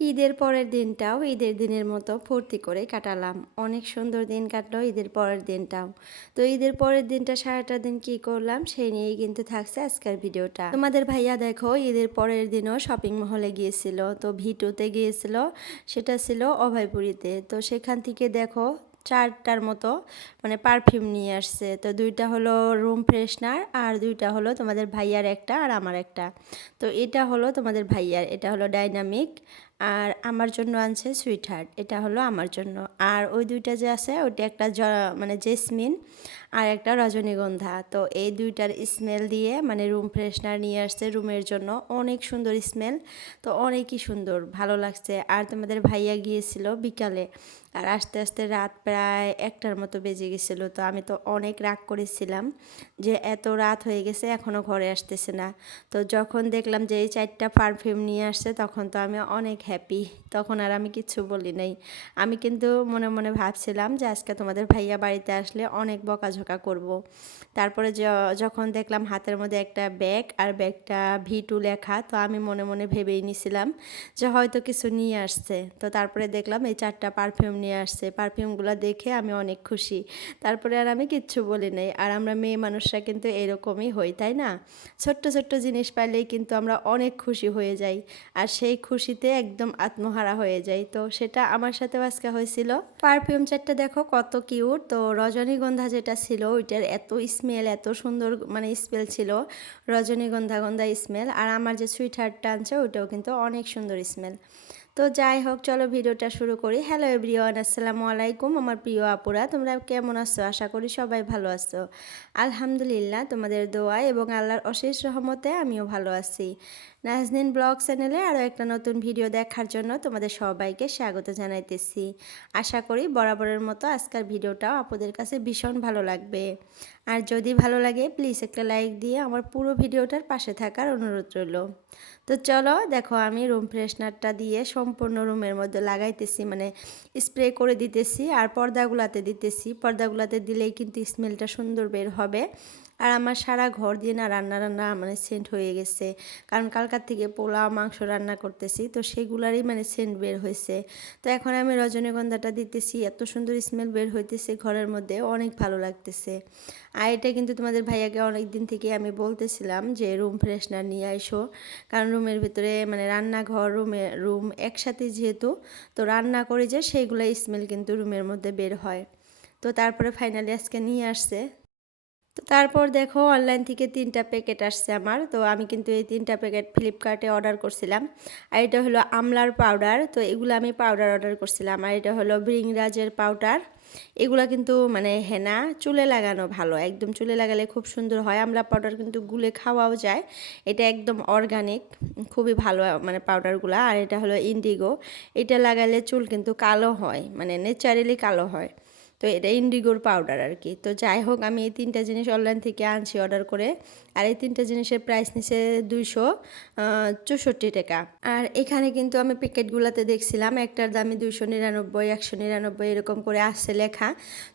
ঈদের পরের দিনটাও ঈদের দিনের মতো ফুর্তি করে কাটালাম। অনেক সুন্দর দিন কাটলো ঈদের পরের দিনটাও। তো ঈদের পরের দিনটা সারাটা দিন কি করলাম সেই নিয়েই কিন্তু থাকছে আজকের ভিডিওটা। তোমাদের ভাইয়া দেখো ঈদের পরের দিনও শপিং মহলে গিয়েছিল, তো ভিটুতে গিয়েছিল, সেটা ছিল অভয়পুরীতে। তো সেখান থেকে দেখো 4টার মতো মানে পারফিউম নিয়ে আসছে। তো 2টা হলো রুম ফ্রেশনার আর 2টা হলো তোমাদের ভাইয়ার একটা আর আমার একটা। তো এটা হলো তোমাদের ভাইয়ার, এটা হলো ডাইনামিক, আর আমার জন্য আনছে সুইট হার্ট, এটা হলো আমার জন্য। আর ওই 2টা যে আছে ওইটা একটা মানে জেসমিন আর একটা রজনীগন্ধা। তো এই 2টার স্মেল দিয়ে মানে রুম ফ্রেশনার নিয়ে আসছে রুমের জন্য, অনেক সুন্দর স্মেল। তো অনেকই সুন্দর, ভালো লাগছে। আর তোমাদের ভাইয়া গিয়েছিল বিকালে, আর আস্তে আস্তে রাত প্রায় 1টার মতো বেজে গেছিলো। তো আমি তো অনেক রাগ করেছিলাম যে এত রাত হয়ে গেছে এখনও ঘরে আসতেছে না। তো যখন দেখলাম যে এই 4টা পারফিউম নিয়ে আসছে তখন তো আমি অনেক হ্যাপি। তখন আর আমি কিচ্ছু বলি নাই। আমি কিন্তু মনে মনে ভাবছিলাম যে আজকে তোমাদের ভাইয়া বাড়িতে আসলে অনেক বকাঝকা করব। তারপরে যখন দেখলাম হাতের মধ্যে একটা ব্যাগ আর ব্যাগটা V2 লেখা, তো আমি মনে মনে ভেবেই নিছিলাম যে হয়তো কিছু নিয়ে আসছে। তো তারপরে দেখলাম এই 4টা পারফিউম নিয়ে আসছে। পারফিউমগুলো দেখে আমি অনেক খুশি। তারপরে আর আমি কিচ্ছু বলি নাই। আর আমরা মেয়ে মানুষরা কিন্তু এরকমই হই, তাই না? ছোট্ট ছোট্ট জিনিস পাইলেই কিন্তু আমরা অনেক খুশি হয়ে যাই, আর সেই খুশিতে একদম আত্মহারা হয়ে যাই। তো সেটা আমার সাথেও আজকে হয়েছিল। পারফিউম 4টা দেখো কত কিউট। তো রজনীগন্ধা যেটা ছিল ওইটার এত স্মেল, এত সুন্দর মানে স্মেল ছিল, রজনীগন্ধা গন্ধা স্মেল। আর আমার যে সুইট হার্টটা আনছে ওইটাও কিন্তু অনেক সুন্দর স্মেল। তো যাই হোক, চলো ভিডিওটা শুরু করি। হ্যালো এভরিওয়ান, আসসালামু আলাইকুম আমার প্রিয় আপুরা, তোমরা কেমন আছো? আশা করি সবাই ভালো আছো। আলহামদুলিল্লাহ, তোমাদের দোয়া এবং আল্লাহর অশেষ রহমতে আমিও ভালো আছি। নাজনীন ব্লগ চ্যানেলে আরও একটা নতুন ভিডিও দেখার জন্য তোমাদের সবাইকে স্বাগত জানাইতেছি। আশা করি বরাবরের মতো আজকের ভিডিওটাও আপনাদের কাছে ভীষণ ভালো লাগবে। আর যদি ভালো লাগে প্লিজ একটা লাইক দিয়ে আমার পুরো ভিডিওটার পাশে থাকার অনুরোধ রইল। তো চলো দেখো, আমি রুম ফ্রেশনারটা দিয়ে সম্পূর্ণ রুমের মধ্যে লাগাইতেছি, মানে স্প্রে করে দিতেছি আর পর্দাগুলাতে দিতেছি। পর্দাগুলাতে দিলেই কিন্তু স্মেলটা সুন্দর বের হবে। আর আমার সারা ঘর দিয়ে না রান্না রান্না মানে সেন্ট হয়ে গেছে, কারণ কালকার থেকে পোলাও মাংস রান্না করতেছি, তো সেগুলারই মানে সেন্ট বের হয়েছে। তো এখন আমি রজনীগন্ধাটা দিতেছি, এত সুন্দর স্মেল বের হইতেছে ঘরের মধ্যে, অনেক ভালো লাগতেছে। আর এটা কিন্তু তোমাদের ভাইয়াকে অনেক দিন থেকে আমি বলতেছিলাম যে রুম ফ্রেশনার নিয়ে আইসো, কারণ রুমের ভিতরে মানে রান্নাঘর রুম একসাথে যেহেতু, তো রান্না করে যে সেইগুলো স্মেল কিন্তু রুমের মধ্যে বের হয়। তো তারপরে ফাইনালি আজকে নিয়ে আসছে। তো তারপর দেখো অনলাইন থেকে 3টা প্যাকেট আসছে আমার। তো আমি কিন্তু এই 3টা প্যাকেট ফ্লিপকার্টে অর্ডার করছিলাম। আর এটা হলো আমলার পাউডার, তো এগুলো আমি পাউডার অর্ডার করছিলাম। আর এটা হলো ভৃংরাজের পাউডার। এগুলো কিন্তু মানে হেনা চুলে লাগানো ভালো, একদম চুলে লাগালে খুব সুন্দর হয়। আমলা পাউডার কিন্তু গুলে খাওয়াও যায়, এটা একদম অর্গানিক, খুবই ভালো মানে পাউডারগুলো। আর এটা হলো ইন্ডিগো, এটা লাগালে চুল কিন্তু কালো হয়, মানে ন্যাচারালি কালো হয়। তো এটা ইন্ডিগোর পাউডার আর কি। তো যাই হোক, আমি এই 3টা জিনিস অনলাইন থেকে আনছি অর্ডার করে। আর এই 3টা জিনিসের প্রাইস নিছে 264 টাকা। আর এখানে কিন্তু আমি প্যাকেটগুলোতে দেখছিলাম একটার দামই 299, 199 এরকম করে আসছে লেখা।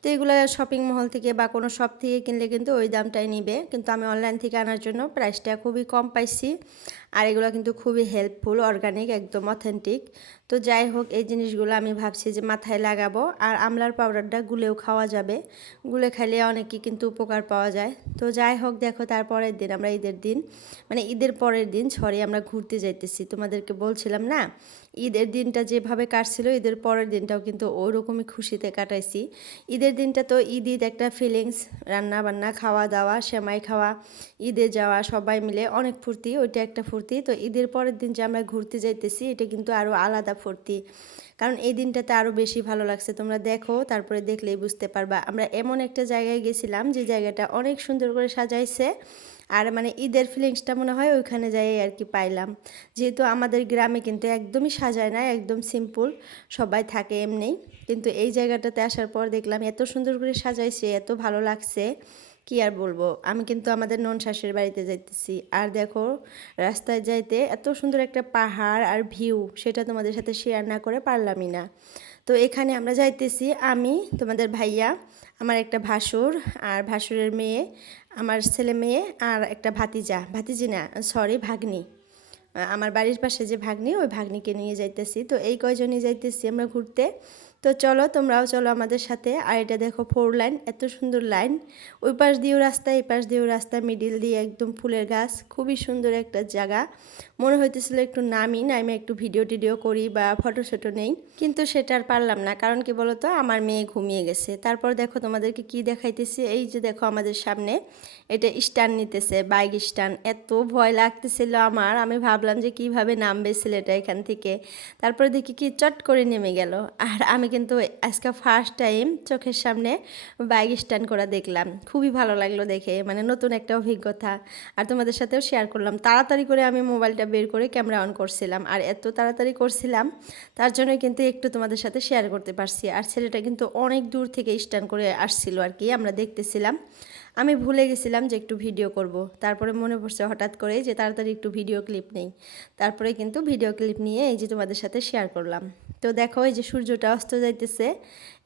তো এগুলো শপিং মহল থেকে বা কোনো শপ থেকে কিনলে কিন্তু ওই দামটাই নিবে, কিন্তু আমি অনলাইন থেকে আনার জন্য প্রাইসটা খুবই কম পাইছি। আর এগুলো কিন্তু খুবই হেল্পফুল, অর্গানিক, একদম অথেন্টিক। তো যাই হোক, এই জিনিসগুলো আমি ভাবছি যে মাথায় লাগাবো। আর আমলার পাউডারটা গুলেও খাওয়া যাবে, গুলে খাইলে অনেকই কিন্তু উপকার পাওয়া যায়। তো যাই হোক, দেখো তারপরের দিন আমরা ঈদের দিন মানে ঈদের পরের দিন আমরা ঘুরতে যাইতেছি। তোমাদেরকে বলছিলাম না, ঈদের দিনটা যেভাবে কাটছিল ঈদের পরের দিনটাও কিন্তু ওইরকমই খুশিতে কাটাইছি। ঈদের দিনটা তো ঈদ ঈদ একটা ফিলিংস, রান্না বান্না, খাওয়া দাওয়া, সেমাই খাওয়া, ঈদে যাওয়া, সবাই মিলে অনেক ফুর্তি, ওইটা একটা ফুর্তি। তো ঈদের পরের দিন যে আমরা ঘুরতে যাইতেছি এটা কিন্তু আরও আলাদা ফুর্তি, কারণ এই দিনটাতে আরও বেশি ভালো লাগছে। তোমরা দেখো, তারপরে দেখলেই বুঝতে পারবা। আমরা এমন একটা জায়গায় গেছিলাম যে জায়গাটা অনেক সুন্দর করে সাজাইছে, আর মানে ঈদের ফিলিংসটা মনে হয় ওইখানে যাই আর কি পাইলাম। যেহেতু আমাদের গ্রামে কিন্তু একদমই সাজায় না, একদম সিম্পল, সবাই থাকে এমনি। কিন্তু এই জায়গাটাতে আসার পর দেখলাম এত সুন্দর করে সাজাইছে, এত ভালো লাগছে, কি আর বলবো। আমি কিন্তু আমাদের নন শাশুড়ির বাড়িতে যাইতেছি। আর দেখো রাস্তায় যাইতে এত সুন্দর একটা পাহাড় আর ভিউ, সেটা তোমাদের সাথে শেয়ার না করে পারলামই না। তো এখানে আমরা যাইতেছি আমি, তোমাদের ভাইয়া, আমার একটা ভাসুর আর ভাসুরের মেয়ে, আমার ছেলে মেয়ে আর একটা ভাতিজি না সরি ভাগ্নি। আমার বাড়ির পাশে যে ভাগ্নি, ওই ভাগ্নিকে নিয়ে যাইতেছি। তো এই কয়জনই যাইতেছি আমরা ঘুরতে। তো চলো, তোমরাও চলো আমাদের সাথে। আর এটা দেখো 4 লাইন, এত সুন্দর লাইন, ওই পাশ দিয়েও রাস্তা, এই পাশ দিয়েও রাস্তা, মিডিল দিয়ে একদম ফুলের গাছ, খুবই সুন্দর একটা জায়গা। মনে হইতেছিল একটু নামি একটু ভিডিও টিডিও করি বা ফটো নেই, কিন্তু সেটা আর পারলাম না। কারণ কি বলতো, আমার মেয়ে ঘুমিয়ে গেছে। তারপর দেখো তোমাদেরকে কি দেখাইতেছি, এই যে দেখো আমাদের সামনে এটা স্ট্যান্ড নিতেছে, বাইক স্ট্যান্ড। এত ভয় লাগতেছিল আমার, আমি ভাবলাম যে কিভাবে নামবে ছেলেটা এখান থেকে। তারপরে দেখি কি চট করে নেমে গেল। আর আমি কিন্তু আজকে ফার্স্ট টাইম চোখের সামনে বাইক স্ট্যান্ড করা দেখলাম, খুবই ভালো লাগলো দেখে, মানে নতুন একটা অভিজ্ঞতা। আর তোমাদের সাথেও শেয়ার করলাম। তাড়াতাড়ি করে আমি মোবাইলটা বের করে ক্যামেরা অন করছিলাম, আর এত তাড়াতাড়ি করছিলাম তার জন্য কিন্তু একটু তোমাদের সাথে শেয়ার করতে পারছি। আর ছেলেটা কিন্তু অনেক দূর থেকে স্ট্যান্ড করে আসছিল আর কি, আমরা দেখতেছিলাম। আমি ভুলে গেছিলাম যে একটু ভিডিও করব। তারপরে মনে পড়ছে হঠাৎ করে যে তাড়াতাড়ি একটু ভিডিও ক্লিপ নেই। তারপরে কিন্তু ভিডিও ক্লিপ নিয়ে এই যে তোমাদের সাথে শেয়ার করলাম। তো দেখো এই যে সূর্যটা অস্ত যাইতেছে,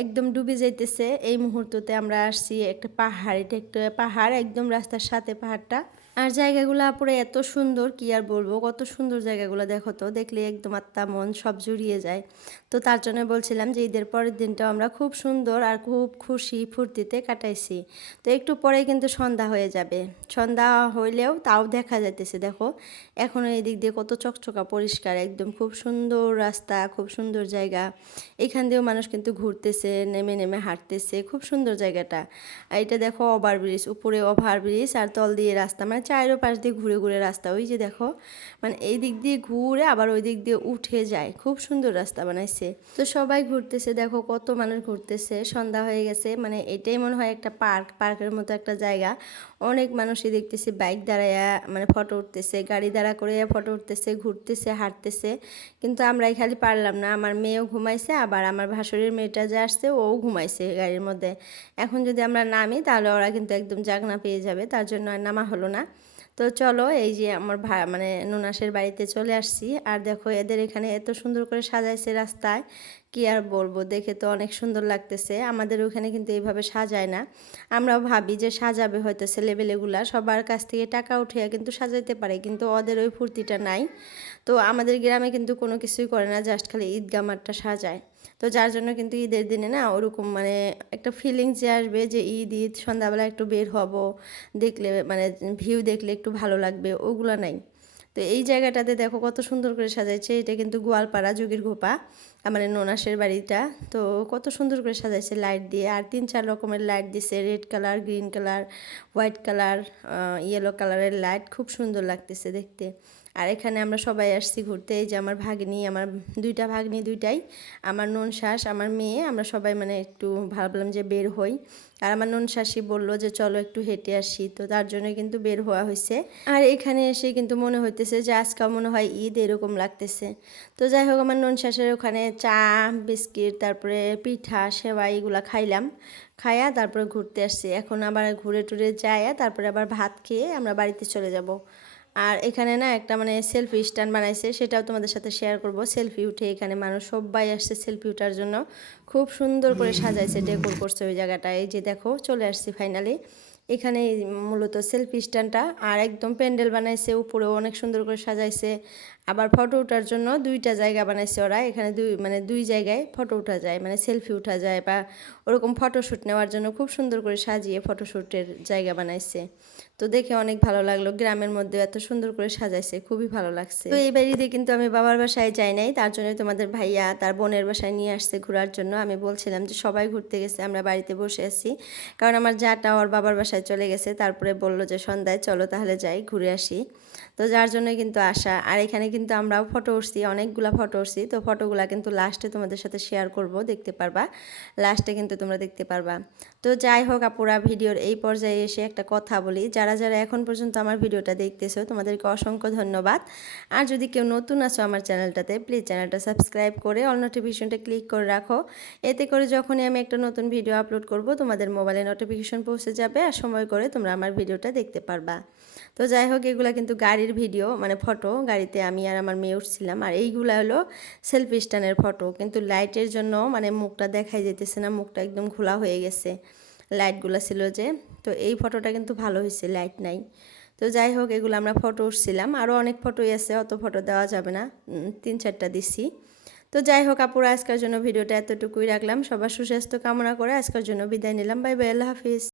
একদম ডুবে যাইতেছে। এই মুহূর্ততে আমরা আসছি একটা পাহাড়, এটা একটা পাহাড়, একদম রাস্তার সাথে পাহাড়টা। আর জায়গাগুলো পুরো এত সুন্দর, কি আর বলবো, কত সুন্দর জায়গাগুলো। দেখো তো, দেখলে একদম আত্মা মন সব জুড়িয়ে যায়। তো তার জন্য বলছিলাম যে ঈদের পরের দিনটাও আমরা খুব সুন্দর আর খুব খুশি ফুর্তিতে কাটাইছি। তো একটু পরে কিন্তু সন্ধ্যা হয়ে যাবে। সন্ধ্যা হইলেও তাও দেখা যাইতেছে, দেখো এখনও এই দিক দিয়ে কত চকচকা পরিষ্কার, একদম খুব সুন্দর রাস্তা, খুব সুন্দর জায়গা। এখান দিয়েও মানুষ কিন্তু ঘুরতেছে, নেমে নেমে হাঁটতেছে, খুব সুন্দর জায়গাটা। আর এটা দেখো ওভারব্রিজ, উপরে ওভারব্রিজ আর তল দিয়ে রাস্তা, মানে চারো পাশ দিয়ে ঘুরে ঘুরে রাস্তা। ওই যে দেখো, মানে এই দিক দিয়ে ঘুরে আবার ওই দিক দিয়ে উঠে যায়, খুব সুন্দর রাস্তা বানাইছে। তো সবাই ঘুরতেছে, দেখো কত মানুষ ঘুরতেছে। সন্ধ্যা হয়ে গেছে, মানে এটাই মনে হয় একটা পার্কের মতো একটা জায়গা। অনেক মানুষই দেখতেছি বাইক দাঁড়ায়া মানে ফটো উঠতেছে, গাড়ি দাঁড়া করে ফটো উঠতেছে, ঘুরতেছে, হাঁটতেছে। কিন্তু আমরাই খালি পারলাম না। আমার মেয়েও ঘুমাইছে, আবার আমার ভাসুরের মেয়েটা যে আসছে ও ঘুমাইছে গাড়ির মধ্যে। এখন যদি আমরা নামি তাহলে ওরা কিন্তু একদম জাগনা পেয়ে যাবে, তার জন্য আর নামা হলো না। তো চলো, এই যে আমার মানে নুনাসের বাড়িতে চলে আসছি। আর দেখো এদের এখানে এত সুন্দর করে সাজাইছে রাস্তায়, কি আর বলবো, দেখে তো অনেক সুন্দর লাগতেছে। আমাদের ওখানে কিন্তু এইভাবে সাজায় না। আমরাও ভাবি যে সাজাবে হয়তো ছেলেবেলেগুলা, সবার কাছ থেকে টাকা উঠিয়ে কিন্তু সাজাইতে পারে, কিন্তু ওদের ওই ফুর্তিটা নাই। তো আমাদের গ্রামে কিন্তু কোনো কিছুই করে না, জাস্ট খালি ঈদগাহ মাঠটা সাজায়। তো যার জন্য কিন্তু ঈদের দিনে না ওরকম মানে একটা ফিলিংস যে আসবে যে ঈদ ঈদ, সন্ধ্যাবেলা একটু বের হব, দেখলে মানে ভিউ দেখলে একটু ভালো লাগবে, ওগুলো নাই। তো এই জায়গাটাতে দেখো কত সুন্দর করে সাজাইছে। এটা কিন্তু গোয়ালপাড়া যোগীর ঘোপা, মানে ননাসের বাড়িটা। তো কত সুন্দর করে সাজাইছে লাইট দিয়ে, আর 3-4 রকমের লাইট দিছে, red colour, green colour, white colour, yellow কালারের লাইট, খুব সুন্দর লাগতেছে দেখতে। আর এখানে আমরা সবাই আসছি ঘুরতে। এই যে আমার ভাগ্নি, আমার দুইটা ভাগ্নি, দুইটাই আমার ননশাস, আমার মেয়ে, আমরা সবাই মানে একটু ভাবলাম যে বের হই। আর আমার ননশাসি বললো যে চলো একটু হেঁটে আসি, তো তার জন্য কিন্তু বের হওয়া হয়েছে। আর এখানে এসে কিন্তু মনে হইতেছে যে আজকাল মনে হয় ঈদ, এরকম লাগতেছে। তো যাই হোক, আমার ননশাসের ওখানে চা, বিস্কিট, তারপরে পিঠা, সেমাই এগুলা খাইলাম। খাইয়া তারপরে ঘুরতে আসছি। এখন আবার ঘুরে টুরে যাইয়া তারপরে আবার ভাত খেয়ে আমরা বাড়িতে চলে যাব। আর এখানে না একটা মানে সেলফি স্ট্যান্ড বানাইছে, সেটাও তোমাদের সাথে শেয়ার করব। সেলফি উঠে এখানে মানুষ সবাই আসছে সেলফি ওঠার জন্য, খুব সুন্দর করে সাজাইছে, ডেকোর করছে ওই জায়গাটা। এই যে দেখো চলে আসছি ফাইনালি এখানে, মূলত সেলফি স্ট্যান্ডটা। আর একদম প্যান্ডেল বানাইছে, উপরেও অনেক সুন্দর করে সাজাইছে। আবার ফটো ওঠার জন্য দুইটা জায়গা বানাইছে ওরা, এখানে দুই জায়গায় ফটো ওঠা যায়, মানে সেলফি ওঠা যায় বা ওরকম ফটোশ্যুট নেওয়ার জন্য খুব সুন্দর করে সাজিয়ে ফটোশ্যুটের জায়গা বানাইছে। তো দেখে অনেক ভালো লাগলো, গ্রামের মধ্যে এত সুন্দর করে সাজাইছে, খুবই ভালো লাগছে। তো এই বাড়িতে কিন্তু আমি বাবার বাসায় যাই নাই, তার জন্য তোমাদের ভাইয়া তার বোনের বাসায় নিয়ে আসছে ঘোরার জন্য। আমি বলছিলাম যে সবাই ঘুরতে গেছে, আমরা বাড়িতে বসে আছি, কারণ আমার যাটা ওর বাবার বাসায় চলে গেছে। তারপরে বললো যে সন্ধ্যায় চলো তাহলে যাই ঘুরে আসি, তো যার জন্য কিন্তু আসা। আর এখানে কিন্তু আমরাও ফটো উঠছি, অনেকগুলা ফটো উঠছি। তো ফটোগুলা কিন্তু লাস্টে তোমাদের সাথে শেয়ার করব, দেখতে পারবা, লাস্টে কিন্তু তোমরা দেখতে পারবা। তো যাই হোক আপুরা, ভিডিওর এই পর্যায়ে এসে একটা কথা বলি, যারা যারা এখন পর্যন্ত আমার ভিডিওটা দেখতেছো তোমাদেরকে অসংখ্য ধন্যবাদ। আর যদি কেউ নতুন আছো আমার চ্যানেলটাতে, প্লিজ চ্যানেলটা সাবস্ক্রাইব করে অল নোটিফিকেশনটা ক্লিক করে রাখো। এতে করে যখনই আমি একটা নতুন ভিডিও আপলোড করব তোমাদের মোবাইলে নোটিফিকেশন পৌঁছে যাবে, আর সময় করে তোমরা আমার ভিডিওটা দেখতে পারবা। তো যাই হোক, এগুলা কিন্তু গাড়ির ভিডিও, মানে ফটো, গাড়িতে আমি আর আমার মেয়ে উঠছিলাম। আর এইগুলা হলো সেলফি স্ট্যান্ডের ফটো, কিন্তু লাইটের জন্য মানে মুখটা দেখাই যেতেছে না, মুখটা একদম খোলা হয়ে গেছে, লাইটগুলো ছিল যে। তো এই ফটোটা কিন্তু ভালো হয়েছে, লাইট নাই। তো যাই হোক, এগুলো আমরা ফটো উঠছিলাম, আরও অনেক ফটোই আছে, অত ফটো দেওয়া যাবে না, 3-4টা দিছি। তো যাই হোক আপুরা, আজকের জন্য ভিডিওটা এতটুকুই রাখলাম। সবার সুস্বাস্থ্য কামনা করে আজকের জন্য বিদায় নিলাম। বাই বাই, আল্লাহ হাফিজ।